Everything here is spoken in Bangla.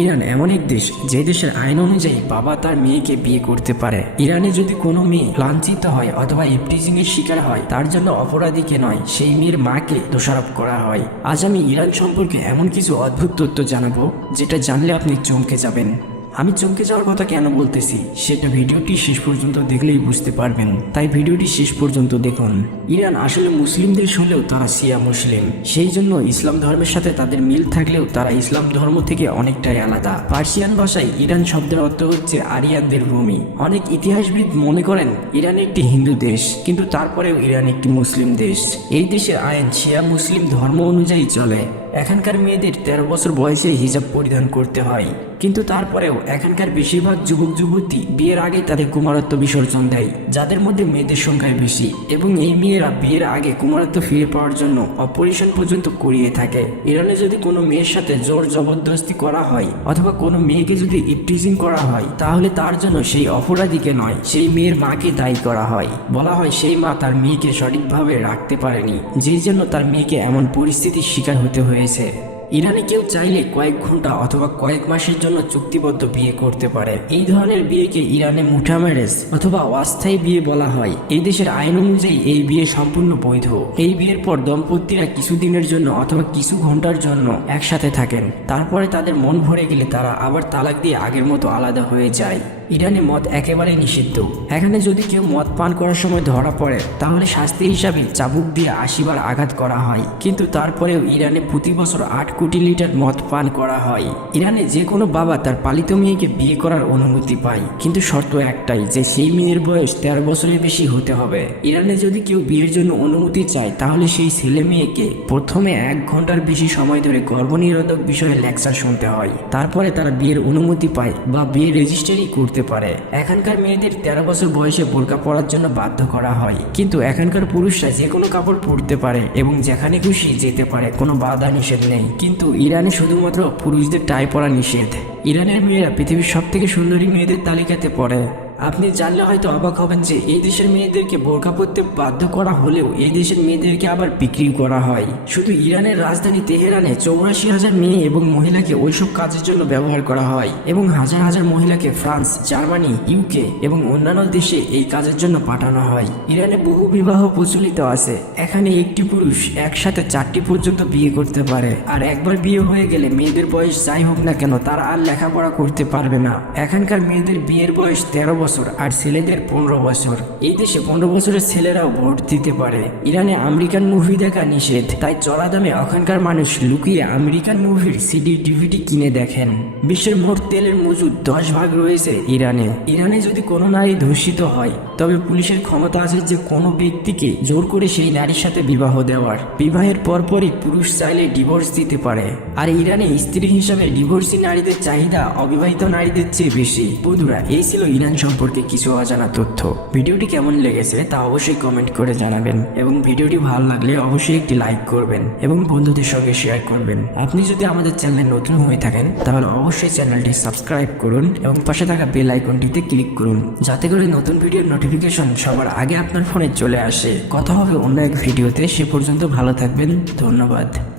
ইরান এমন এক দেশ যে দেশের আইন অনুযায়ী বাবা তার মেয়েকে বিয়ে করতে পারে। ইরানে যদি কোনো মেয়ে লাঞ্ছিত হয় অথবা ইভটিজিং এর শিকার হয়, তার জন্য অপরাধীকে নয়, সেই মেয়ের মাকে দোষারোপ করা হয়। আজ আমি ইরান সম্পর্কে এমন কিছু অদ্ভুত তথ্য জানাবো যেটা জানলে আপনি চমকে যাবেন। আমি চমকে যাওয়ার কথা কেন বলতেছি সেটা ভিডিওটি শেষ পর্যন্ত দেখলেই বুঝতে পারবেন, তাই ভিডিওটি শেষ পর্যন্ত দেখুন। ইরান আসলে মুসলিম দেশ হলেও তারা শিয়া মুসলিম, সেই জন্য ইসলাম ধর্মের সাথে তাদের মিল থাকলেও তারা ইসলাম ধর্ম থেকে অনেকটাই আলাদা। পার্সিয়ান ভাষায় ইরান শব্দের অর্থ হচ্ছে আরিয়ানদের ভূমি। অনেক ইতিহাসবিদ মনে করেন ইরান একটি হিন্দু দেশ, কিন্তু তারপরেও ইরান একটি মুসলিম দেশ। এই দেশের আইন শিয়া মুসলিম ধর্ম অনুযায়ী চলে। এখানকার মেয়েদের 13 বছর বয়সে হিজাব পরিধান করতে হয়, কিন্তু তারপরেও এখানকার বেশিরভাগ যুবক যুবতী বিয়ের আগে তাদের কুমারত্ব বিসর্জন দেয়, যাদের মধ্যে মেয়েদের সংখ্যায় বেশি। এবং এই মেয়েরা বিয়ের আগে কুমারত্ব ফিরে পাওয়ার জন্য অপারেশন পর্যন্ত করিয়ে থাকে। ইরানে যদি কোনো মেয়ের সাথে জোর জবরদস্তি করা হয় অথবা কোনো মেয়েকে যদি ইভটিজিং করা হয়, তাহলে তার জন্য সেই অপরাধীকে নয়, সেই মেয়ের মাকে দায়ী করা হয়। বলা হয় সেই মা তার মেয়েকে সঠিকভাবে রাখতে পারেনি, যেই জন্য তার মেয়েকে এমন পরিস্থিতির শিকার হতে হয়েছে। ইরানে কেউ চাইলে কয়েক ঘন্টা অথবা কয়েক মাসের জন্য চুক্তিবদ্ধ বিয়ে করতে পারে। এই ধরনের বিয়েকে ইরানে মুঠা ম্যারেজ অথবা অস্থায়ী বিয়ে বলা হয়। এই দেশের আইন অনুযায়ী এই বিয়ে সম্পূর্ণ বৈধ। এই বিয়ের পর দম্পতিরা কিছুদিনের জন্য অথবা কিছু ঘন্টার জন্য একসাথে থাকেন, তারপরে তাদের মন ভরে গেলে তারা আবার তালাক দিয়ে আগের মতো আলাদা হয়ে যায়। ইরানে মদ একেবারে নিষিদ্ধ। এখানে যদি কেউ মদ পান করার সময় ধরা পড়ে, তাহলে শাস্তি হিসাবে চাবুক দিয়ে 80 বার আঘাত করা হয়। কিন্তু তারপরেও ইরানে প্রতি বছর 8 কোটি লিটার মদ পান করা হয়। ইরানে যে কোনো বাবা তার পালিত মেয়েকে বিয়ে করার অনুমতি পায়, কিন্তু শর্ত একটাই, যে সেই মেয়ের বয়স 13 বছরের বেশি হতে হবে। ইরানে যদি কেউ বিয়ের জন্য অনুমতি চায়, তাহলে সেই ছেলে মেয়েকে প্রথমে 1 ঘন্টার বেশি সময় ধরে গর্ভনিরোধক বিষয়ে লেকচার শুনতে হয়, তারপরে তারা বিয়ের অনুমতি পায় বা বিয়ে রেজিস্ট্রি করতে পারে। এখানকার মেয়েদের 13 বছর বয়সে বোরকা পরার জন্য বাধ্য করা হয়, কিন্তু এখানকার পুরুষরা যে কোনো কাপড় পরতে পারে এবং যেখানে খুশি যেতে পারে, কোনো বাধা নিষেধ নেই। কিন্তু ইরানে শুধুমাত্র পুরুষদের টাই পরা নিষেধ। ইরানের মেয়েরা পৃথিবীর সবথেকে সুন্দরী মেয়েদের তালিকাতে পড়ে। আপনি জানলে হয়তো অবাক হবেন যে এই দেশের মেয়েদেরকে বোরকা পরতে বাধ্য করা হলেও এই দেশের মেয়েদেরকে আবার বিক্রি করা হয়। শুধু ইরানের রাজধানী তেহরানে 84,000 মেয়ে এবং মহিলাকে ওইসব কাজের জন্য ব্যবহার করা হয় এবং হাজার হাজার মহিলাকে ফ্রান্স, জার্মানি, ইউকে এবং অন্যান্য দেশে এই কাজের জন্য পাঠানো হয়। ইরানে বহু বিবাহ প্রচলিত আছে। এখানে একটি পুরুষ একসাথে 4টি পর্যন্ত বিয়ে করতে পারে, আর একবার বিয়ে হয়ে গেলে মেয়েদের বয়স যাই হোক না কেন তারা আর লেখাপড়া করতে পারবে না। এখানকার মেয়েদের বিয়ের বয়স 13 বছর আর ছেলেদের 15 বছর। এই দেশে 15 বছরের ছেলেরাও ভোট দিতে পারে। ইরানে আমেরিকান মুভি দেখা নিষেধ, তাই চড়া দামে ওখানকার মানুষ লুকিয়ে আমেরিকান মুভির সিডি ডিভিডি কিনে দেখেন। বিশ্বের মোট তেলের মজুদ 10 ভাগ রয়েছে ইরানে। ইরানে যদি কোনো নারী ধর্ষিত হয়, তবে পুলিশের ক্ষমতা আছে যে কোনো ব্যক্তিকে জোর করে সেই নারীর সাথে বিবাহ দেওয়ার। বিবাহের পরপরই পুরুষ চাইলে ডিভোর্স দিতে পারে। আর ইরানে স্ত্রী হিসাবে ডিভোর্সি নারীদের চাহিদা অবিবাহিত নারীদের চেয়ে বেশি। বন্ধুরা, এই ছিল ইরান সম্পর্কে কিছু অজানা তথ্য। ভিডিওটি কেমন লেগেছে তা অবশ্যই কমেন্ট করে জানাবেন, এবং ভিডিওটি ভালো লাগলে অবশ্যই একটি লাইক করবেন এবং বন্ধুদের সঙ্গে শেয়ার করবেন। আপনি যদি আমাদের চ্যানেলে নতুন হয়ে থাকেন, তাহলে অবশ্যই চ্যানেলটি সাবস্ক্রাইব করুন এবং পাশে থাকা বেল আইকনটিতে ক্লিক করুন, যাতে করে নতুন ভিডিওর নোটিফিকেশন সবার আগে আপনার ফোনে চলে আসে। কথা হবে অন্য এক ভিডিওতে। সে পর্যন্ত ভালো থাকবেন। ধন্যবাদ।